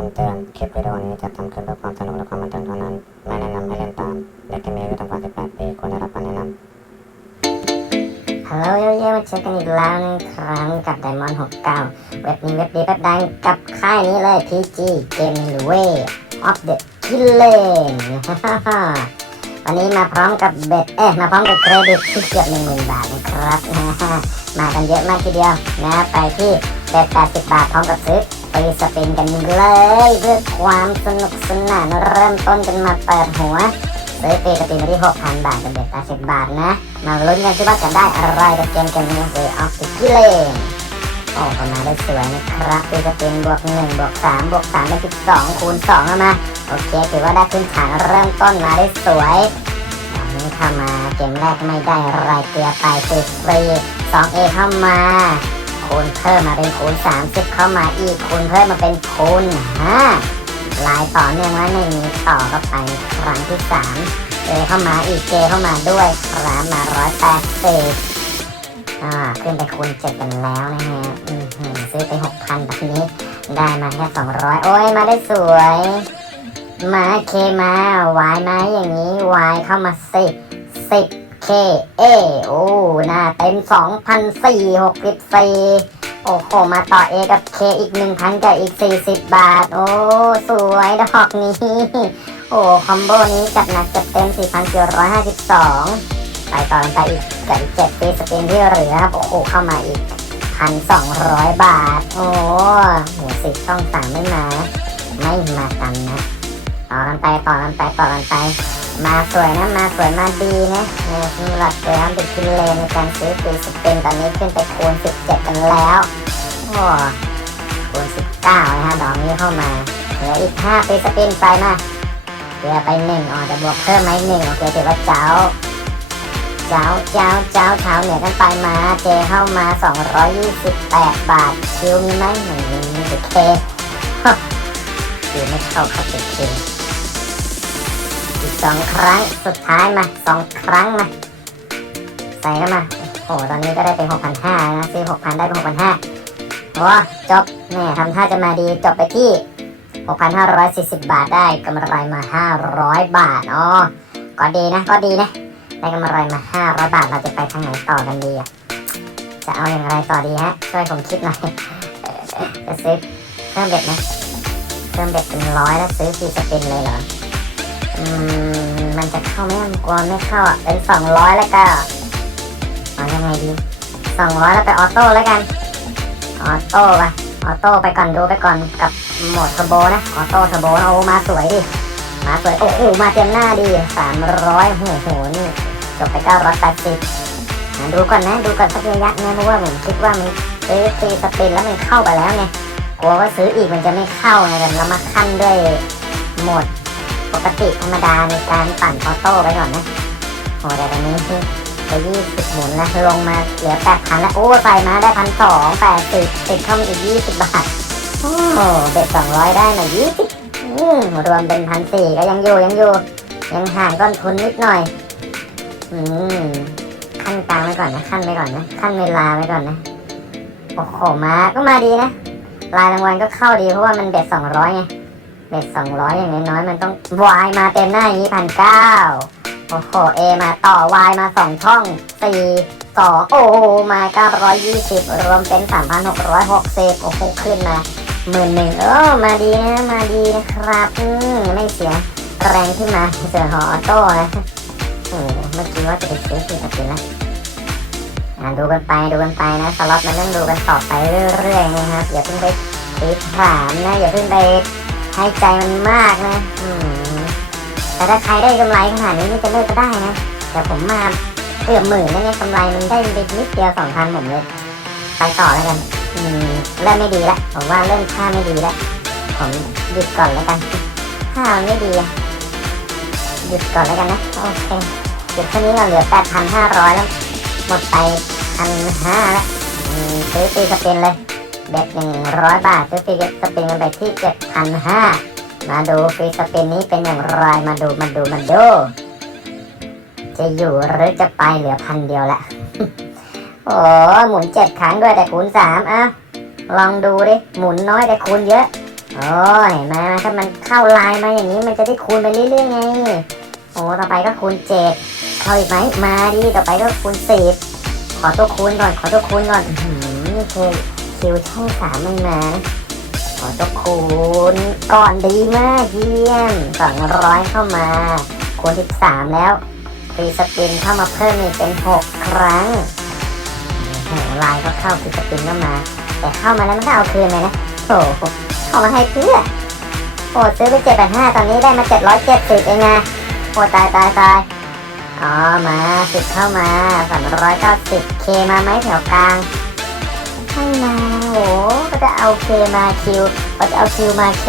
คำเตือน คลิปวิดีโอนี้จะทำขึ้นเพื่อความสนุกและความบันเทิงเท่านั้น ไม่แนะนำให้เล่นตาม เด็กที่มีอายุต่ำกว่า 18 ปีควรได้รับการแนะนำฮัลโหลเย้มาเจอกันอีกแล้วนครับกับ Diamond 69 เว็บนี้เว็บดีเว็บดังกับค่ายนี้เลย PG Gaming Way of the Killing วันนี้มาพร้อมกับเบ็ด เอ๊ะ มาพร้อมกับเครดิตที่เกือบ10,000บาทนะครับ มากันเยอะมากทีเดียวนะ ไปที่เบ็ด80บาทพร้อมกับซื้อ ไปสเปนกันเลยเพื่อความสนุกสนานเริ่มต้นกันมาเปิดหัวซื้อปีสปินมาที่6,000 บาทเกับเด็ด80บาทนะ มาลุ้นกันสิว่าจะได้อะไรกับเกมเกมนี้คือออฟติกิเลนโอ้ก็มาได้สวยนะครับปีสปินบวก1บวก3บวก3เป็น12คูณ2แล้วมาโอเคถือว่าได้พื้นฐานเริ่มต้นมาได้สวยนี้เข้ามาเกมแรกไม่ได้อะไรเกลือไปคือฟรี 2A เข้ามา คูณเพิ่มมาเป็นคูณ30 เข้ามาอีกคูณเพิ่มมาเป็นคูณ5ลายต่อเนื่องแล้วหนึ่งต่อเข้าไปครั้งที่3เจเข้ามาอีกเจเข้ามาด้วยครั้งมา180อ่าขึ้นไปคูณ7กันแล้วนะฮะอือซื้อไป 6,000แบบนี้ได้มาแค่200 โอ้ยมาได้สวยมาเคมาวายมาอย่างนี้วายเข้ามาสิสิบ K A โอ้หน้าเต็ม2,464โอ้โห มาต่อ A กับ K อีก1,000กับอีก40บาท โอ้ สวยดอกนี้ โอ้คอมโบนี้จัดหนักจัดเต็ม4,452ไปต่อไปอีกกับอีก7ปีสปินที่เหลือครับ โอ้โห เข้ามาอีก1,200บาท โอ้โหสิช่องสามไม่มา ไม่มากันนะ ต่อกันไปต่อกันไปต่อกันไป มาสวยนะ มาสวยมาดีนะเนี่สำหรับเรอันติคิเลนในการซื้อปีสเปนตอนนี้ขึ้นไปคูณ17 กันแล้วโอ้คูณ19 นะฮะดอกนี้เข้ามาเหลืออีก 5 ปีสเปนไปมาเหลือไป1อ๋อจะบวกเพิ่มไหม1โอเคถือว่าเจ้า เจ้าเจ้าเจ้าเท้าเหนือกันไปมา เจเข้ามา 228 บาท คิวมีไหมไม่มีมีแต่เคคิวไม่เข้าครับเป็นเคอี สองครั้งสุดท้ายมาสองครั้งมา ใส่เข้ามา โอ้โหตอนนี้ก็ได้เป็นหกพันห้านะซื้อหกพันได้เป็นหกพันห้าโอ้จบแม่ทำท่าจะมาดีจบไปที่หกพันห้าร้อยสี่สิบบาทได้กำไรมาห้าร้อยบาทอ๋อก็ดีนะ ก็ดีนะได้กำไรมาห้าร้อยบาทเราจะไปทางไหนต่อกันดีอะจะเอาอย่างไรต่อดีฮะช่วยผมคิดหน่อยจะซื้อเพิ่มเบ็ดไหมเพิ่มเบ็ดเป็นร้อยแล้วซื้อฟรีสปินเลยเหรอ เข้าไหมกลัวไม่เข้าอะเป็นสองร้อยแล้วก็เอายังไงดีสองร้อยแล้วไปออโต้แล้วกัน ออโต้ไปออโต้ไปก่อนดูไปก่อนกับโหมดเทอร์โบนะออโต้เทอร์โบนะโอ้มาสวยดิมาสวยโอ้โหมาเต็มหน้าดีสามร้อยโอ้โหนี่จบไปเก้าร้อยแปดสิบดูก่อนนะดูก่อนสักระยะนะเพราะว่าผมคิดว่ามันซื้อตีสปินแล้วมันเข้าไปแล้วไงกลัวว่าซื้ออีกมันจะไม่เข้าไงแต่เรามาขั้นด้วยโหมด ปกติธรรมดาในการปั่นออโต้ไปก่อนนะโอ้แต่ตอนนี้ไปยี่สิบหมุนนะลงมาเหลือแปดพันแล้ว โอ้ใส่มาได้พันสองแปดสิบติดเข้ามาอีกยี่สิบบาท โอ้เบ็ดสองร้อยได้มายี่สิบรวมเป็นพันสี่ก็ยังอยู่ยังอยู่ ยังห่างต้นทุนนิดหน่อย อืมขั้นกลางไว้ก่อนนะขั้นไปก่อนนะขั้นเวลาไว้ก่อนนะโอ้โหมาก็มาดีนะรายรางวัลก็เข้าดีเพราะว่ามันเบ็ดสองร้อยไง เบ็ดสองร้อยอย่างน้อยๆมันต้องวายมาเต็มหน้าอย่างนี้พันเก้าโอ้โหเอมาต่อวายมาสองช่องสี่สองโอ้มาเก้าร้อยยี่สิบรวมเป็นสามพันหกร้อยหกสิบโอ้โหขึ้นมาหมื่นหนึ่งเออมาดีนะมาดีนะครับอืมไม่เสียแรงขึ้นมาเจอหอออโต้นะโอ้โหเมื่อกี้ว่าจะไปซื้อกี่สปินนะอ่าดูกันไปดูกันไปนะสล็อตมันต้องดูกันต่อไปเรื่อยๆนะครับอย่าเพิ่งไปติดถามนะอย่าเพิ่งไป ให้ใจมันมากนะอืมแต่ถ้าใครได้กำไรขนาดนี้ไม่จะเลิกก็ได้นะแต่ผมมาเกือบหมื่นแล้วเนี่ยกำไรมันได้ไปนิดเดียวสองพันผมเลย ไปต่อแล้วกันอืมเริ่มไม่ดีแล้วผมว่าเริ่มท่าไม่ดีแล้วผมหยุดก่อนแล้วกันถ้ามันไม่ดีอะหยุดก่อนแล้วกันนะโอเคหยุดแค่นี้เราเหลือแปดพันห้าร้อยแล้วหมดไปพันห้าแล้วอืมซื้อตีสเปนเลย เบ็ดหนึ่งร้อยบาทซื้อฟรีสปินกันไปที่เจ็ดพันห้ามาดูฟรีสปินนี้เป็นอย่างไรมาดูมาดูมาดูจะอยู่หรือจะไปเหลือพันเดียวละโอ้หมุนเจ็ดครั้งด้วยแต่คูณสามอะลองดูดิหมุนน้อยแต่คูณเยอะโอ้เห็นไหมถ้ามันเข้าลน์มาอย่างนี้มันจะได้คูณไปเรื่อยๆไงโอ้ต่อไปก็คูณเจ็ดเข้าอีกไหมมาดิต่อไปก็คูณสิบขอตัวคูณก่อนขอตัวคูณก่อนอื้อหือเค คิวช่องสามมันมานะขอตัวคูณก่อนดีมากเยี่ยมสองร้อยเข้ามาคูณสิบสามแล้วฟรีสปินเข้ามาเพิ่มอีกเป็นหกครั้งโหไลน์ก็เข้าฟรีสปินก็มา แต่เข้ามาแล้วมันก็เอาคืนเลยนะโอ้โหเข้ามาให้เพื่อโอ้ซื้อไปเจ็ดแปดห้าตอนนี้ได้มาเจ็ดร้อยเจ็ดสิบเองนะโอ้ตายตายตายอ๋อมาสิบเข้ามาสามร้อยเก้าสิบเคมาไหมแถวกลางให้มา ก็จะเอาเคมาคิวก็จะเอาคิวมาเค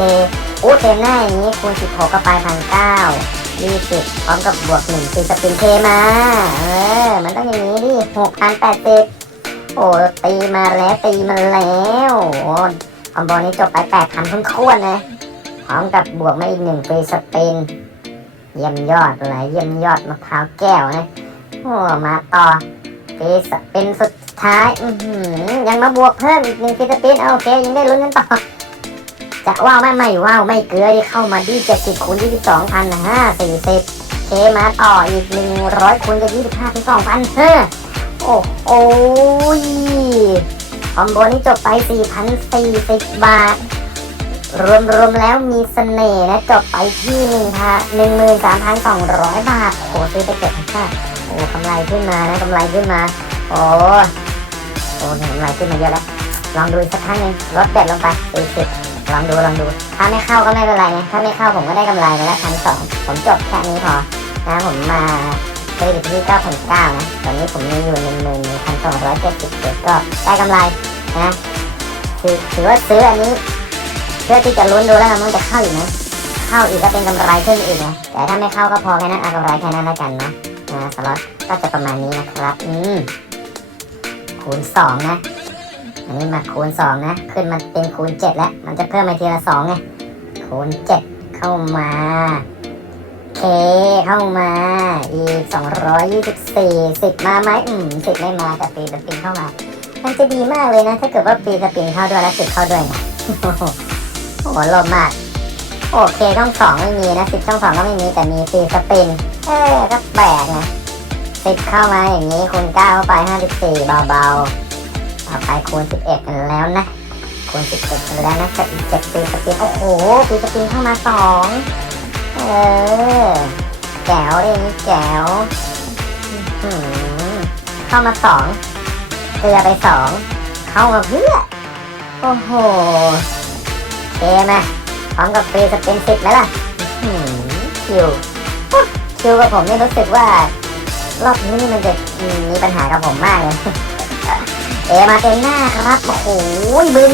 อู้เต็มหน้าอย่างนี้คูณสิบหกก็ไปพันเก้ายี่สิบพร้อมกับบวกหนึ่งตีสปริงเคมา เออ มันต้องอย่างนี้ดิหกพันแปดสิบโอ้ตีมาแล้วตีมาแล้วโอ้คอมโบนี้จบไปแปดพันคุ้นควรๆนะพร้อมกับบวกมาอีกหนึ่งฟรีสปินเยี่ยมยอดเลยเยี่ยมยอดมะพร้าวแก้วนะโอ้มาต่อฟีสเป็นสุด ท้ายยังมาบวกเพิ่มอีกหนึ่งฟีสปินเอาโอเคยังได้ลุ้นกันต่อจะว่าวไม่ไม่ว่าวไม่เกลือที่เข้ามาดีเจ็ดสิบคูณยี่สิบสองพันห้าสี่สิบเคมาต่ออีกหนึ่งร้อยคูณกับยี่สิบห้าเป็นสองพันห้าโอ้โอ้ยคอมโบนี้จบไปสี่พันสี่สิบบาท รวมรวมแล้วมีเสน่ห์นะจบไปที่หนึ่งพันหนึ่งหมื่นสามพันสองร้อยบาทโอ้ซื้อไปเจ็ดพันห้าโอ้กำไรขึ้นมานะกำไรขึ้นมา โอ้ โอ้กำไรขึ้นมาเยอะแล้ว ลองดูสักครั้งหนึงลดเด็ดลงไปสี่สิบลองดูลองดู ถ้าไม่เข้าก็ไม่เป็นไรนะถ้าไม่เข้าผมก็ได้กำไรไปแล้วพันสองผมจบแค่นี้พอนะผมมาเครดิตที่เก้าพันเก้านะ ตอนนี้ผมมีอยู่หนึ่งหมื่นพันสองร้อยเจ็ดสิบเจ็ดก็ได้กำไรนะถือถือว่าซื้ออันนี้ เพื่อที่จะลุ้นดูแล้วนว่ามันจะเข้าอีกไหมเข้าอีกก็เป็นกำไรขึ้นอีกนะ แต่ถ้าไม่เข้าก็พอแค่นั้นเอากำไรแค่นั้นแล้วกันนะนะสล็อตก็จะประมาณนี้นะครับ อืม คูณสองนะ อันนี้มาคูณสองนะ ขึ้นมาเป็นคูณเจ็ดแล้ว มันจะเพิ่มมาทีละสองไง คูณเจ็ดเข้ามา เคเข้ามา อีกสองร้อยยี่สิบสี่สิบมาไหมอืมสิบไม่มาแต่ปีสปินเข้ามา มันจะดีมากเลยนะ ถ้าเกิดว่าปีสปินเข้าด้วยแล้วสิบเข้าด้วยนะโอ้โหโอ้โหลมมากโอเคช่องสองไม่มีนะสิบช่องสองก็ไม่มีแต่มีฟรีสปิน เออก็แปลกนะ สิบเข้ามาอย่างนี้คูณเก้าเข้าไปห้าสิบสี่เบาๆต่อไปคูณสิบเอ็ดกันแล้วนะคูณสิบเอ็ดกันแล้วนะกับอีกเจ็ดฟรีสปินโอ้โหฟรีสปินเข้ามาสองเออแจ๋วเลยนี่แจ๋วเข้ามาสองเกลือไปสองเข้ามาเพื่อโอ้โหเคมาพร้อมกับฟรีสปินสิบไหมล่ะคิวคิวกับผมนี่รู้สึกว่า รอบนี้มันจะมีปัญหากับผมมากเลย เอมาเต็มหน้าครับ โอ้โหบึน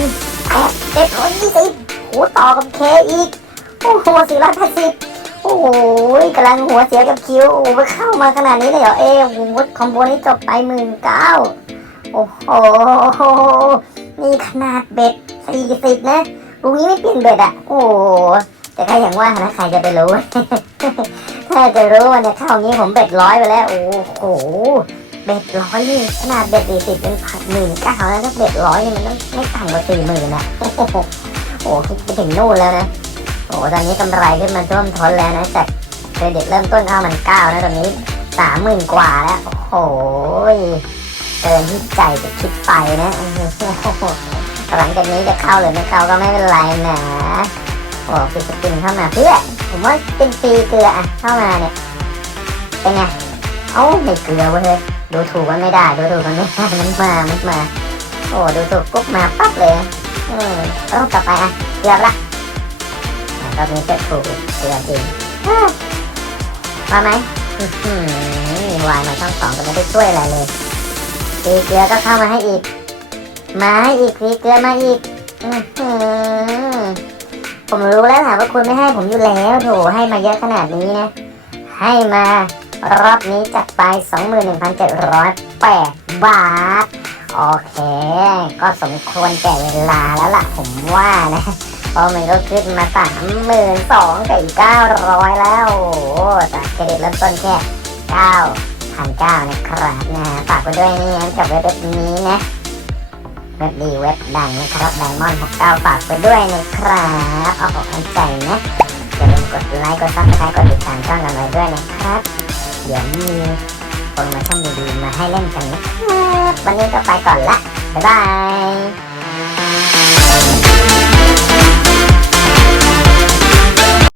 แปดเจ็ดร้อยยี่สิบโอ้ต่อกับเคอีก โอ้โหสี่ร้อยแปดสิบโอ้โหกำลังหัวเสียกับคิวโอ้โหเข้ามาขนาดนี้เลยเหรอเอโอ้โหคอมโบนี้จบไปหมื่นเก้าโอ้โหนี่ขนาดเบ็ดสี่สิบนะลุงนี้ไม่เปลี่ยนเบ็ดอะ โอ้ แต่ก็อย่างว่านะใครจะไปรู้ ถ้าจะรู้ว่าเนี่ยเข้างี้ผมเบ็ดร้อยไปแล้ว โอ้โหเบ็ดร้อยนี่ขนาดเบ็ดสี่สิบเป็นพันหมื่นเก้าแล้วถ้าเบ็ดร้อยนี่มันต้องไม่ต่ำกว่าสี่หมื่นอะโอ้โหโอ้โหคิดไปถึงนู่นแล้วนะโอ้โหตอนนี้กำไรขึ้นมาท่วมท้นแล้วนะจากเครดิตเริ่มต้นเข้ามันเก้านะตอนนี้สามหมื่นกว่าแล้ว โอ้โหเกินที่ใจจะคิดไปนะหหลังจากนี้จะเข้าหรือไม่เข้าก็ไม่เป็นไรนะ โอ้ฟิสปินเข้ามาเพื่อ ผมว่าเป็นฟรีเกลืออะเข้ามาเนี่ย เป็นไง เอ้าไม่เกลือเว้ยเฮ้ยดูถูกมันไม่ได้ ดูถูกมันไม่ได้มันมามันมา โอ้ดูถูกปุ๊บมาปั๊บเลยอืมแล้วกลับไปอะเกือบละอะรอบนี้จะถูกเกลือจริงอะมาไหมวายมาช่องสองก็ไม่ได้ช่วยอะไรเลยฟรีเกลือก็เข้ามาให้อีก มาให้อีกฟรีเกลือมาอีกอือ ผมรู้แล้วแหละว่าคุณไม่ให้ผมอยู่แล้วโถให้มาเยอะขนาดนี้นะ ให้มารอบนี้จัดไป 21,708 บาท โอเค ก็สมควรแก่เวลาแล้วล่ะ ผมว่านะเพราะมันก็ขึ้นมาสามหมื่นสองกับอีกเก้าร้อยแล้ว โอ้โหแต่เครดิตเริ่มต้นแค่เก้าพันเก้านะครับนะฝากไว้ด้วยนี่นะจบไว้แบบนี้นะ เว็บดีเว็บดังนะครับไดมอนด์69ฝากไปด้วยนะครับเอาอกเอาใจนะอย่าลืมกดไลค์กดซับสไครต์กดติดตามช่องกันไว้ด้วยนะครับ เดี๋ยวมีโปรโมชั่นดีๆมาให้เล่นกันนะครับวันนี้ก็ไปก่อนละบ๊ายบาย